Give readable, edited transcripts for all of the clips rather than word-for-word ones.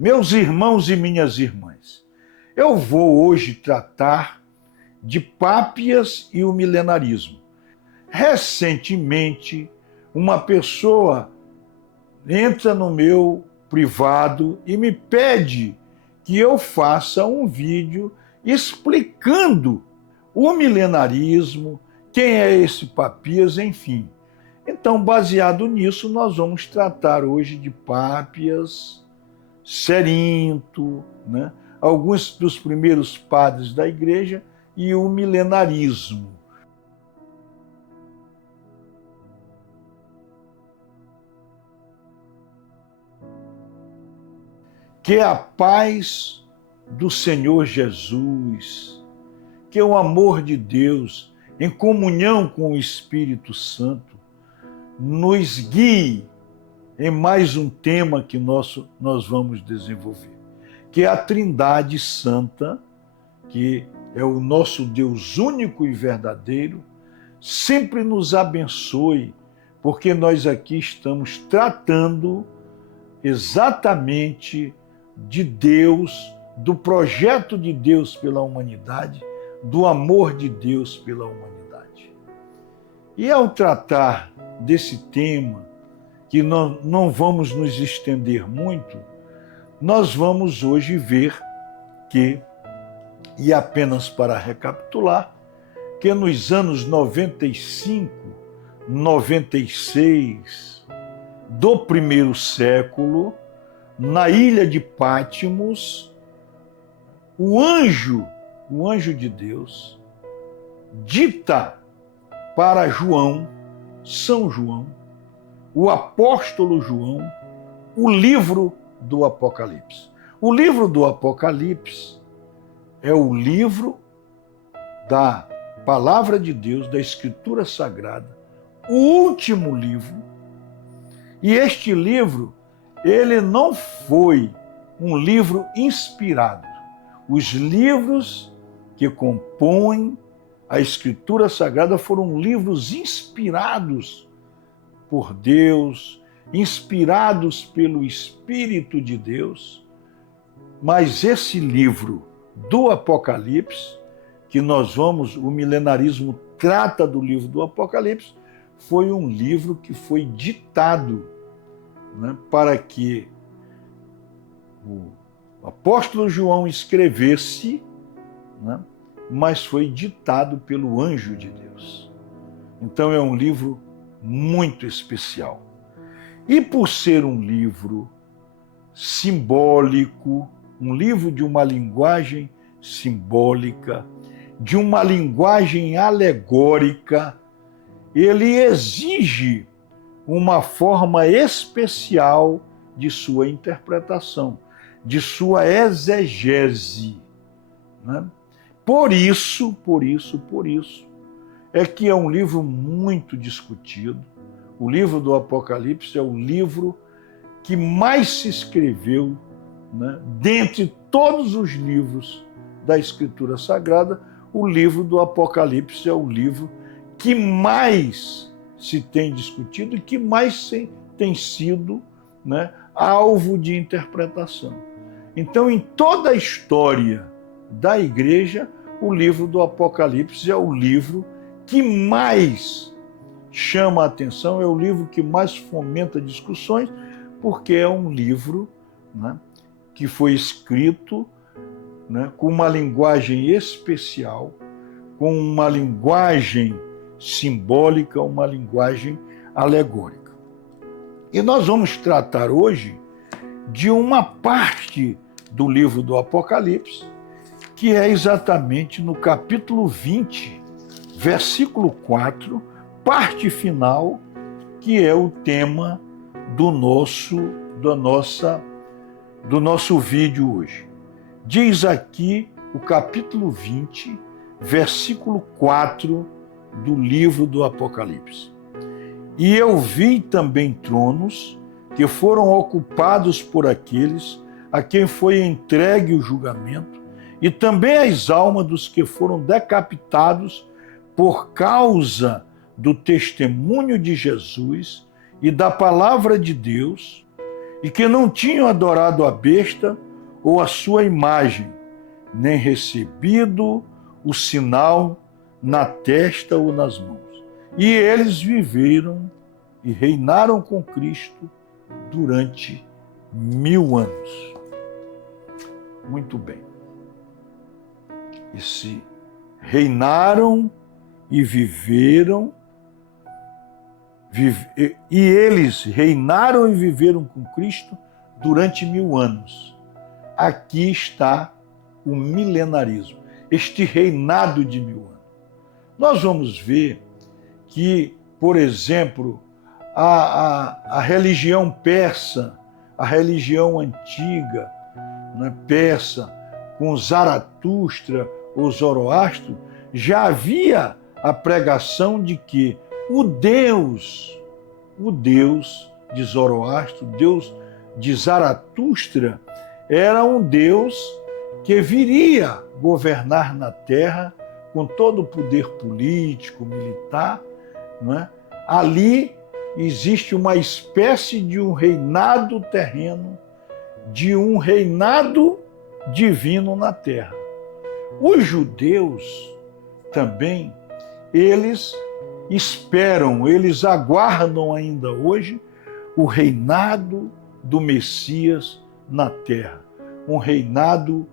Meus irmãos e minhas irmãs, eu vou hoje tratar de Pápias e o milenarismo. Recentemente, uma pessoa entra no meu privado e me pede que eu faça um vídeo explicando o milenarismo, quem é esse Pápias, enfim. Então, baseado nisso, nós vamos tratar hoje de Pápias, Cerinto, né? Alguns dos primeiros padres da igreja e o milenarismo. Que a paz do Senhor Jesus, que o amor de Deus, em comunhão com o Espírito Santo, nos guie em mais um tema que nós vamos desenvolver, que é a Trindade Santa, que é o nosso Deus único e verdadeiro, sempre nos abençoe, porque nós aqui estamos tratando exatamente de Deus, do projeto de Deus pela humanidade, do amor de Deus pela humanidade. E ao tratar desse tema, que não vamos nos estender muito, nós vamos hoje ver que, e apenas para recapitular, que nos anos 95, 96 do primeiro século, na ilha de Pátimos, o anjo de Deus, dita para João, São João, o apóstolo João, o livro do Apocalipse. O livro do Apocalipse é o livro da palavra de Deus, da Escritura Sagrada, o último livro. E este livro, ele não foi um livro inspirado. Os livros que compõem a Escritura Sagrada foram livros inspirados por Deus, inspirados pelo Espírito de Deus. Mas esse livro do Apocalipse, que o milenarismo trata do livro do Apocalipse, foi um livro que foi ditado, né, para que o apóstolo João escrevesse, né, mas foi ditado pelo anjo de Deus. Então é um livro muito especial. E por ser um livro simbólico, um livro de uma linguagem simbólica, de uma linguagem alegórica, ele exige uma forma especial de sua interpretação, de sua exegese, né? Por isso, é que é um livro muito discutido. O livro do Apocalipse é o livro que mais se escreveu, né, dentre todos os livros da Escritura Sagrada. O livro do Apocalipse é o livro que mais se tem discutido e que mais tem sido, né, alvo de interpretação. Então, em toda a história da Igreja, o livro do Apocalipse é o livro que mais chama a atenção, é o livro que mais fomenta discussões, porque é um livro, né, que foi escrito, né, com uma linguagem especial, com uma linguagem simbólica, uma linguagem alegórica. E nós vamos tratar hoje de uma parte do livro do Apocalipse, que é exatamente no capítulo 20, versículo 4, parte final, que é o tema do nosso vídeo hoje. Diz aqui o capítulo 20, versículo 4 do livro do Apocalipse. E eu vi também tronos que foram ocupados por aqueles a quem foi entregue o julgamento, e também as almas dos que foram decapitados por causa do testemunho de Jesus e da palavra de Deus, e que não tinham adorado a besta ou a sua imagem, nem recebido o sinal na testa ou nas mãos. E eles viveram e reinaram com Cristo durante 1000 anos. Muito bem. E se reinaram e viveram, e eles reinaram e viveram com Cristo durante 1000 anos. Aqui está o milenarismo, este reinado de 1000 anos. Nós vamos ver que, por exemplo, a religião persa, a religião antiga, né, persa, com Zaratustra ou Zoroastro, já havia a pregação de que o Deus de Zoroastro, o Deus de Zaratustra, era um Deus que viria governar na Terra com todo o poder político, militar, não é? Ali existe uma espécie de um reinado terreno, de um reinado divino na Terra. Os judeus também, eles esperam, eles aguardam ainda hoje o reinado do Messias na Terra. Um reinado,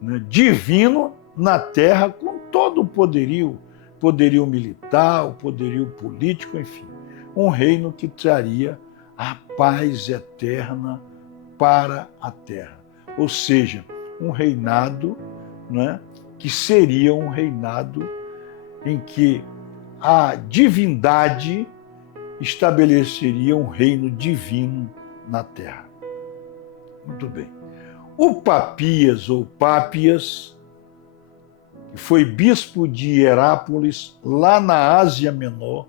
né, divino na Terra, com todo o poderio militar, o poderio político, enfim. Um reino que traria a paz eterna para a Terra. Ou seja, um reinado, né, que seria um reinado em que a divindade estabeleceria um reino divino na Terra. Muito bem. O Papias, ou Pápias, que foi bispo de Hierápolis, lá na Ásia Menor,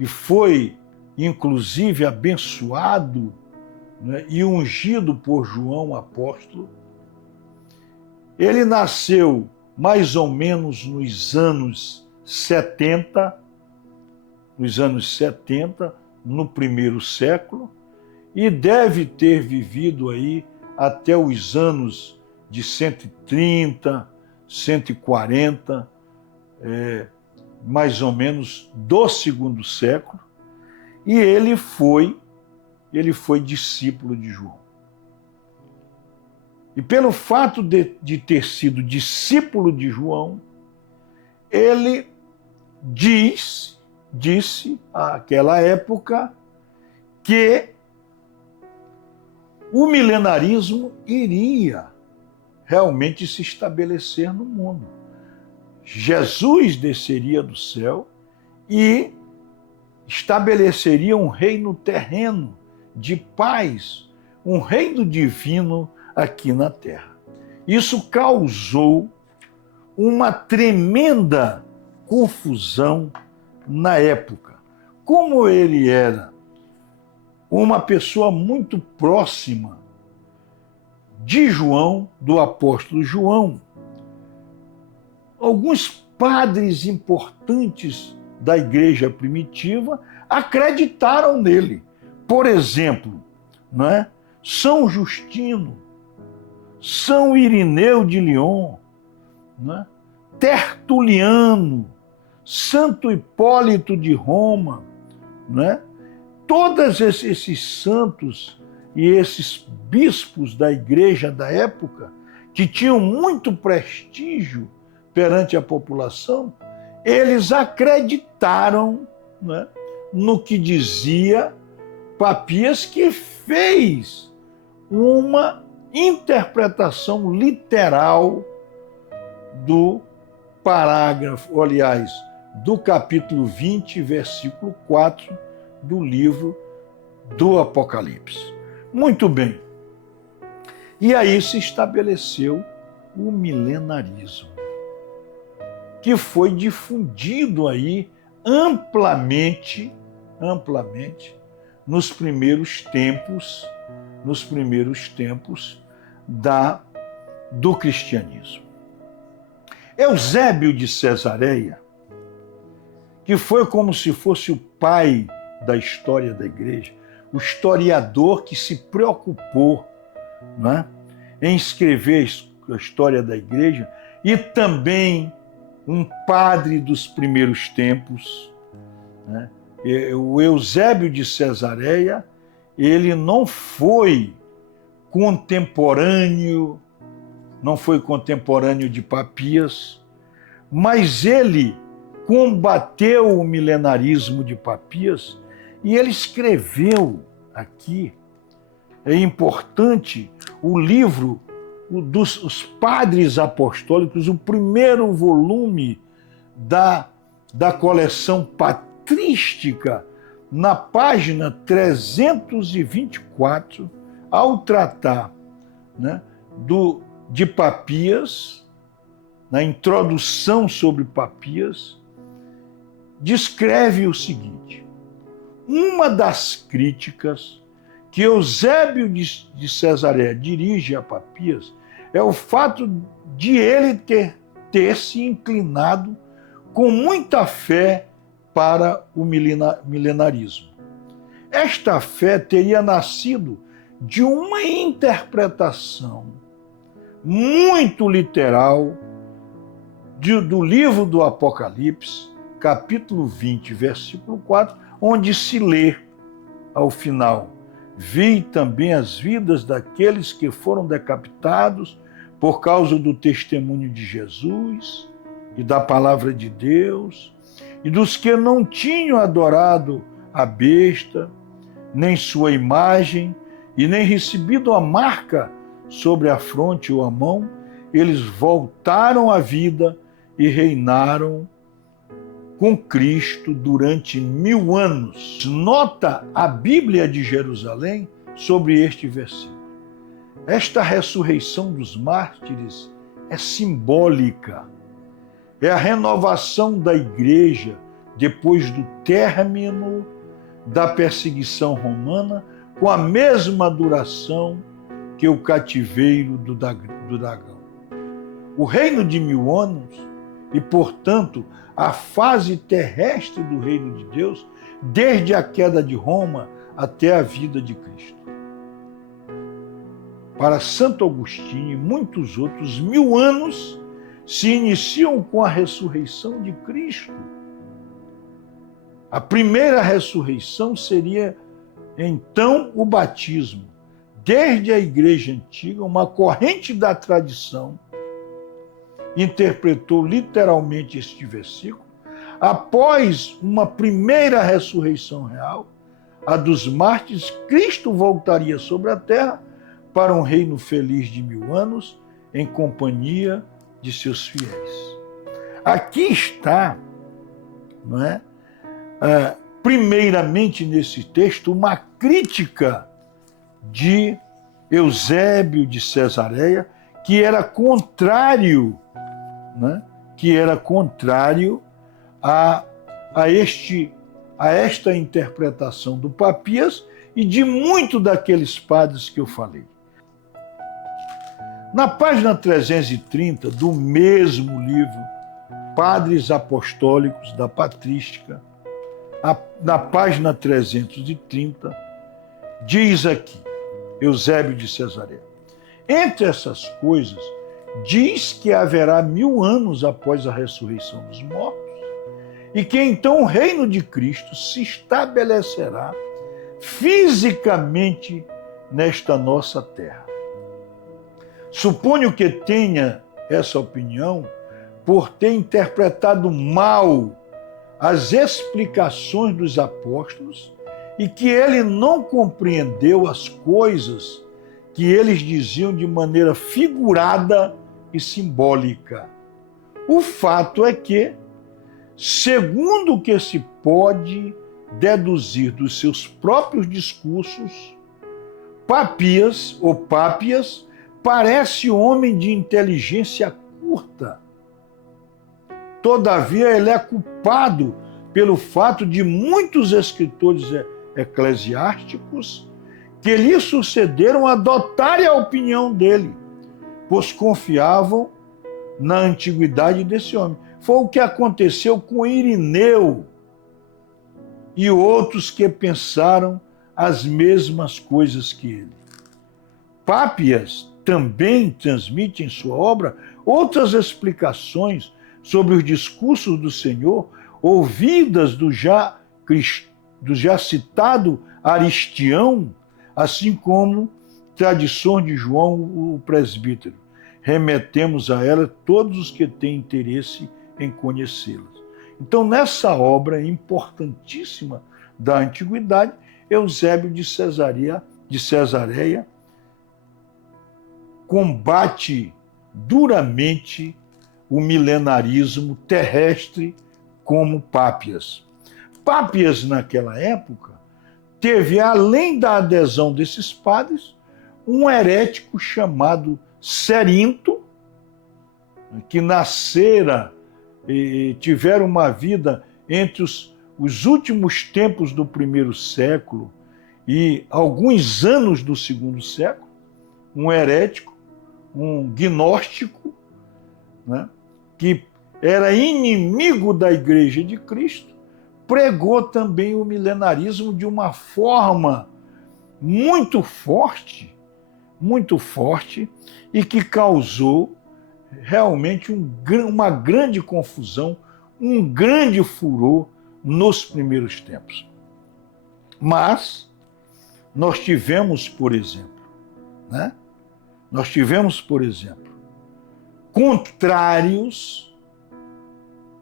e foi, inclusive, abençoado, né, e ungido por João Apóstolo. Ele nasceu mais ou menos nos anos 70, no primeiro século, e deve ter vivido aí até os anos de 130, 140, mais ou menos do segundo século, e ele foi discípulo de João. E pelo fato de ter sido discípulo de João, ele disse àquela época que o milenarismo iria realmente se estabelecer no mundo. Jesus desceria do céu e estabeleceria um reino terreno de paz, um reino divino aqui na Terra. Isso causou uma tremenda confusão na época. Como ele era uma pessoa muito próxima de João, do apóstolo João, alguns padres importantes da igreja primitiva acreditaram nele. Por exemplo, não é? São Justino, São Irineu de Lyon, não é? Tertuliano, Santo Hipólito de Roma, não é? Todos esses santos e esses bispos da igreja da época, que tinham muito prestígio perante a população, eles acreditaram, né, no que dizia Papias, que fez uma interpretação literal do parágrafo, aliás, do capítulo 20, versículo 4 do livro do Apocalipse. Muito bem. E aí se estabeleceu o milenarismo, que foi difundido aí amplamente nos primeiros tempos do cristianismo. Eusébio de Cesareia, que foi como se fosse o pai da história da igreja, o historiador que se preocupou, né, em escrever a história da igreja, e também um padre dos primeiros tempos, né, o Eusébio de Cesareia. Ele não foi contemporâneo de Papias, mas ele combateu o milenarismo de Papias e ele escreveu aqui, é importante, o livro dos Padres Apostólicos, o primeiro volume da coleção patrística, na página 324, ao tratar, né, de Papias, na introdução sobre Papias, descreve o seguinte: uma das críticas que Eusébio de Cesareia dirige a Papias é o fato de ele ter se inclinado com muita fé para o milenarismo. Esta fé teria nascido de uma interpretação muito literal do livro do Apocalipse, capítulo 20, versículo 4, onde se lê ao final: vi também as vidas daqueles que foram decapitados por causa do testemunho de Jesus e da palavra de Deus, e dos que não tinham adorado a besta, nem sua imagem, e nem recebido a marca sobre a fronte ou a mão. Eles voltaram à vida e reinaram com Cristo durante 1000 anos. Nota a Bíblia de Jerusalém sobre este versículo. Esta ressurreição dos mártires é simbólica. É a renovação da igreja depois do término da perseguição romana, com a mesma duração que o cativeiro do dragão. O reino de 1000 anos, e, portanto, a fase terrestre do reino de Deus, desde a queda de Roma até a vida de Cristo. Para Santo Agostinho e muitos outros, 1000 anos se iniciam com a ressurreição de Cristo. A primeira ressurreição seria, então, o batismo. Desde a igreja antiga, uma corrente da tradição interpretou literalmente este versículo. Após uma primeira ressurreição real, a dos mártires, Cristo voltaria sobre a terra para um reino feliz de 1000 anos, em companhia de seus fiéis. Aqui está, não é? Primeiramente nesse texto, uma crítica de Eusébio de Cesareia, que era contrário, né? a esta interpretação do Papias e de muito daqueles padres que eu falei. Na página 330 do mesmo livro, Padres Apostólicos da Patrística, na página 330, diz aqui, Eusébio de Cesareia: entre essas coisas, diz que haverá 1000 anos após a ressurreição dos mortos, e que então o reino de Cristo se estabelecerá fisicamente nesta nossa terra. Suponho que tenha essa opinião por ter interpretado mal as explicações dos apóstolos e que ele não compreendeu as coisas que eles diziam de maneira figurada e simbólica. O fato é que, segundo o que se pode deduzir dos seus próprios discursos, Papias parece homem de inteligência curta. Todavia, ele é culpado pelo fato de muitos escritores eclesiásticos que lhe sucederam adotarem a opinião dele, pois confiavam na antiguidade desse homem. Foi o que aconteceu com Irineu e outros que pensaram as mesmas coisas que ele. Pápias também transmite em sua obra outras explicações sobre os discursos do Senhor, ouvidas do já citado Aristião, assim como tradições de João o presbítero. Remetemos a ela todos os que têm interesse em conhecê-las. Então, nessa obra importantíssima da antiguidade, Eusébio de Cesareia combate duramente o milenarismo terrestre como Pápias. Pápias, naquela época, teve, além da adesão desses padres, um herético chamado Cerinto, que nascera e tiveram uma vida entre os últimos tempos do primeiro século e alguns anos do segundo século, um herético, um gnóstico, né, que era inimigo da Igreja de Cristo, pregou também o milenarismo de uma forma muito forte, e que causou realmente uma grande confusão, um grande furor nos primeiros tempos. Mas nós tivemos, por exemplo,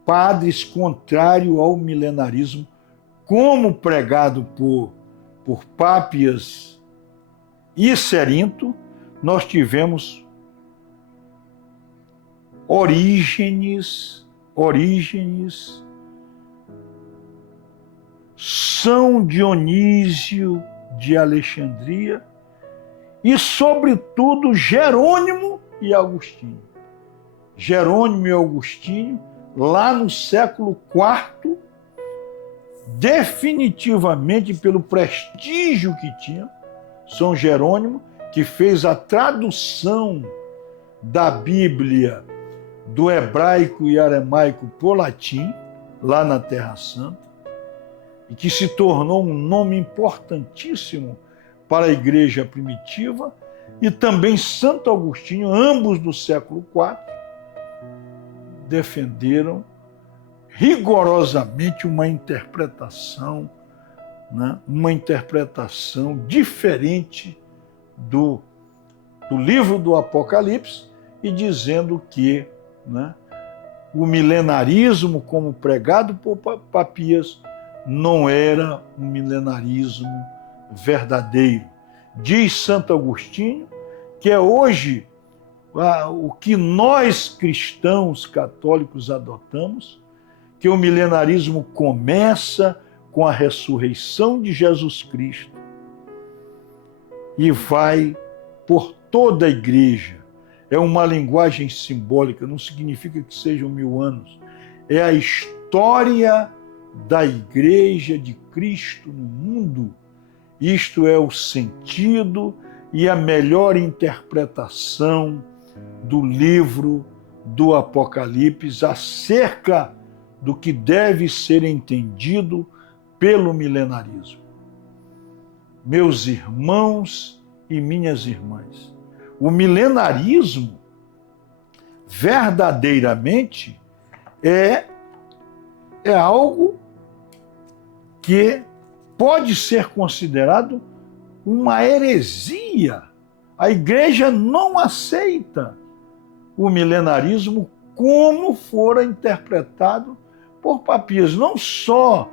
padres contrários ao milenarismo, como pregado por Pápias e Cerinto. Nós tivemos Orígenes, São Dionísio de Alexandria e, sobretudo, Jerônimo e Agostinho. Jerônimo e Agostinho, lá no século IV, definitivamente pelo prestígio que tinha, São Jerônimo, que fez a tradução da Bíblia do hebraico e aramaico para o latim, lá na Terra Santa, e que se tornou um nome importantíssimo para a igreja primitiva, e também Santo Agostinho, ambos do século IV, defenderam rigorosamente uma interpretação diferente do livro do Apocalipse, e dizendo que o milenarismo, como pregado por Pápias, não era um milenarismo verdadeiro. Diz Santo Agostinho que é hoje o que nós cristãos católicos adotamos, que o milenarismo começa com a ressurreição de Jesus Cristo e vai por toda a igreja. É uma linguagem simbólica, não significa que sejam 1000 anos. É a história da Igreja de Cristo no mundo. Isto é o sentido e a melhor interpretação do livro do Apocalipse acerca do que deve ser entendido pelo milenarismo. Meus irmãos e minhas irmãs, o milenarismo verdadeiramente é algo que pode ser considerado uma heresia. A igreja não aceita o milenarismo como fora interpretado por Pápias, não só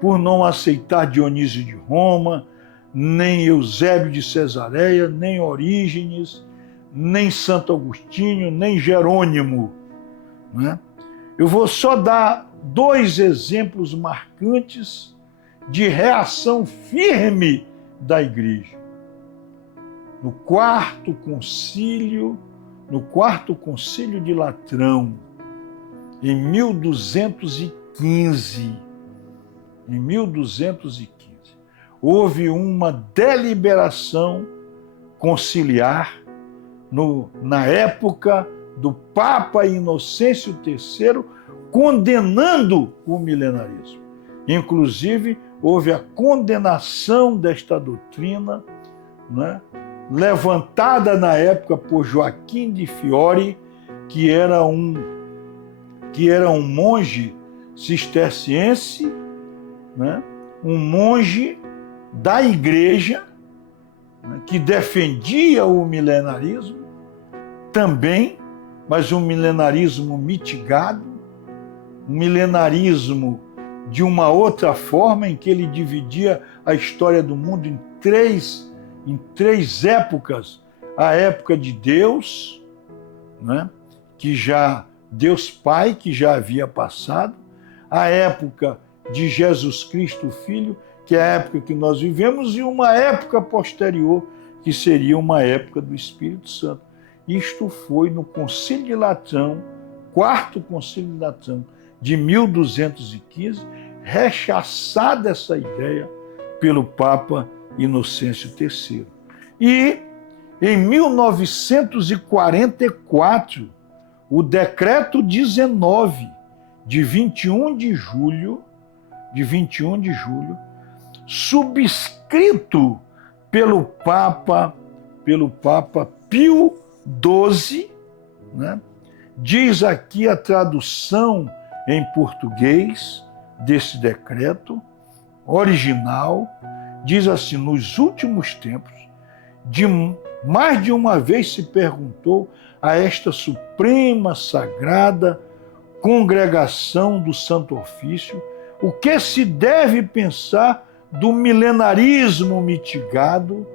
por não aceitar Dionísio de Roma, nem Eusébio de Cesareia, nem Orígenes, nem Santo Agostinho, nem Jerônimo. Eu vou só dar 2 exemplos marcantes de reação firme da igreja. No quarto concílio de Latrão, em 1215, houve uma deliberação conciliar na época do Papa Inocêncio III, condenando o milenarismo. Inclusive, houve a condenação desta doutrina, né, levantada na época por Joaquim de Fiore, que era um monge cisterciense, né, um monge da igreja, né, que defendia o milenarismo também, mas um milenarismo mitigado, um milenarismo de uma outra forma, em que ele dividia a história do mundo em três épocas. A época de Deus, né, que já Deus Pai, que já havia passado, a época de Jesus Cristo, Filho, que é a época que nós vivemos, e uma época posterior, que seria uma época do Espírito Santo. Isto foi no Concílio de Latrão, quarto Concílio de Latrão, de 1215, rechaçada essa ideia pelo Papa Inocêncio III. E, em 1944, o Decreto 19, de 21 de julho, subscrito pelo Papa Pio XII, né? Diz aqui a tradução em português desse decreto original, diz assim: nos últimos tempos, mais de uma vez se perguntou a esta suprema sagrada congregação do Santo Ofício o que se deve pensar do milenarismo mitigado,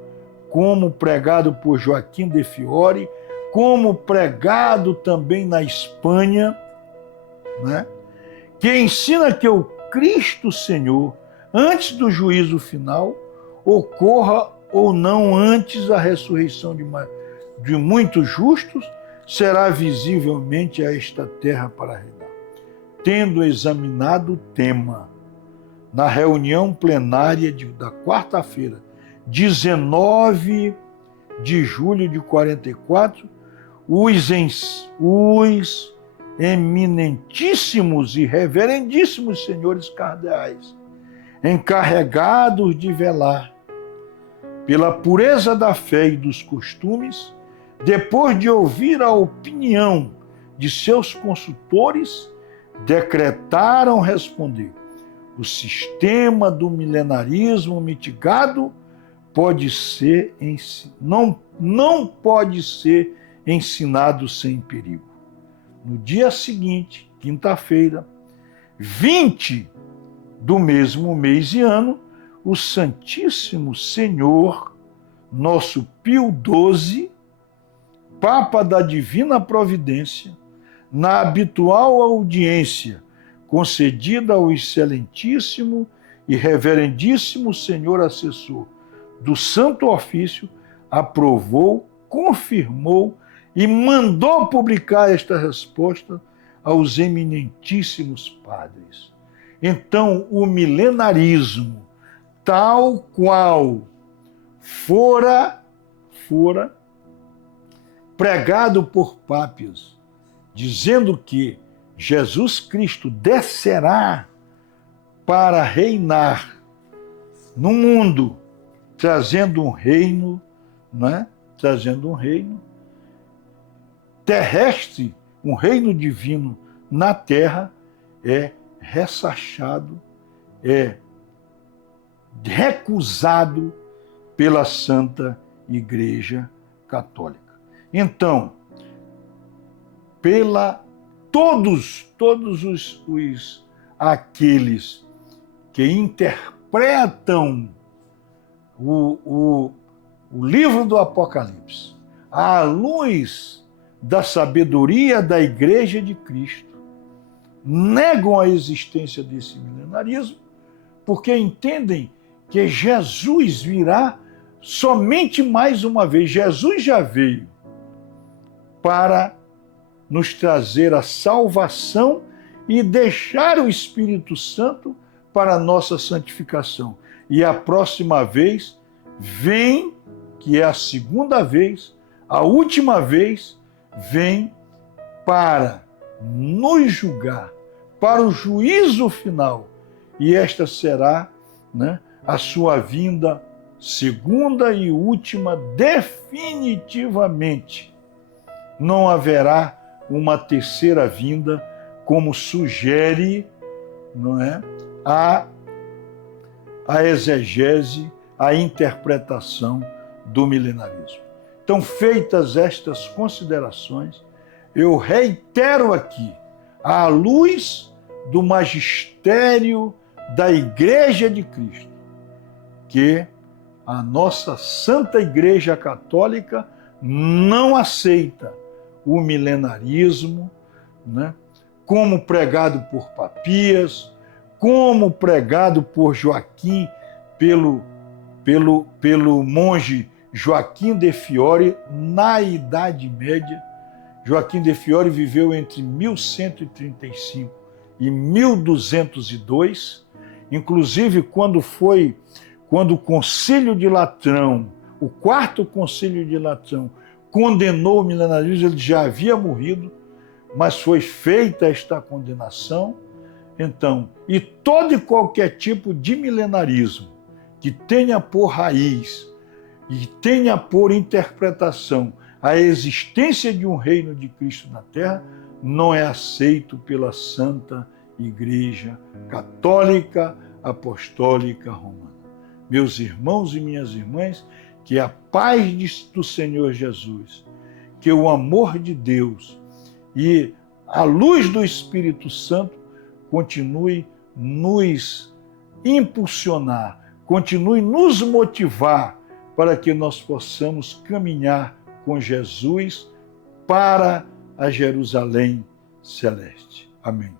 como pregado por Joaquim de Fiore, como pregado também na Espanha, né? Que ensina que o Cristo Senhor, antes do juízo final, ocorra ou não antes da ressurreição de muitos justos, será visivelmente a esta terra para reinar. Tendo examinado o tema na reunião plenária da quarta-feira, 19 de julho de 44, os eminentíssimos e reverendíssimos senhores cardeais, encarregados de velar pela pureza da fé e dos costumes, depois de ouvir a opinião de seus consultores, decretaram responder: o sistema do milenarismo mitigado não pode ser ensinado sem perigo. No dia seguinte, quinta-feira, 20 do mesmo mês e ano, o Santíssimo Senhor, nosso Pio XII, Papa da Divina Providência, na habitual audiência concedida ao excelentíssimo e reverendíssimo senhor assessor do Santo Ofício, aprovou, confirmou e mandou publicar esta resposta aos eminentíssimos padres. Então, o milenarismo, tal qual fora pregado por pápias, dizendo que Jesus Cristo descerá para reinar no mundo, trazendo um reino, né? Trazendo um reino terrestre, um reino divino na terra, é ressachado, é recusado pela Santa Igreja Católica. Então, todos aqueles que interpretam o livro do Apocalipse à luz da sabedoria da Igreja de Cristo negam a existência desse milenarismo, porque entendem que Jesus virá somente mais uma vez. Jesus já veio para nos trazer a salvação e deixar o Espírito Santo para a nossa santificação. E a próxima vez vem, que é a segunda vez, a última vez, vem para nos julgar, para o juízo final. E esta será né, a sua vinda segunda e última definitivamente. Não haverá uma terceira vinda, como sugere, não é, a exegese, a interpretação do milenarismo. Então, feitas estas considerações, eu reitero aqui, à luz do magistério da Igreja de Cristo, que a nossa Santa Igreja Católica não aceita o milenarismo, né, como pregado por Papias, como pregado por Joaquim, pelo monge Joaquim de Fiore, na Idade Média. Joaquim de Fiore viveu entre 1135 e 1202, inclusive quando o Concílio de Latrão, o quarto Concílio de Latrão, condenou o milenarismo, ele já havia morrido, mas foi feita esta condenação. Então, e todo e qualquer tipo de milenarismo que tenha por raiz e tenha por interpretação a existência de um reino de Cristo na Terra, não é aceito pela Santa Igreja Católica Apostólica Romana. Meus irmãos e minhas irmãs, que a paz do Senhor Jesus, que o amor de Deus e a luz do Espírito Santo continue nos impulsionar, continue nos motivar para que nós possamos caminhar com Jesus para a Jerusalém celeste. Amém.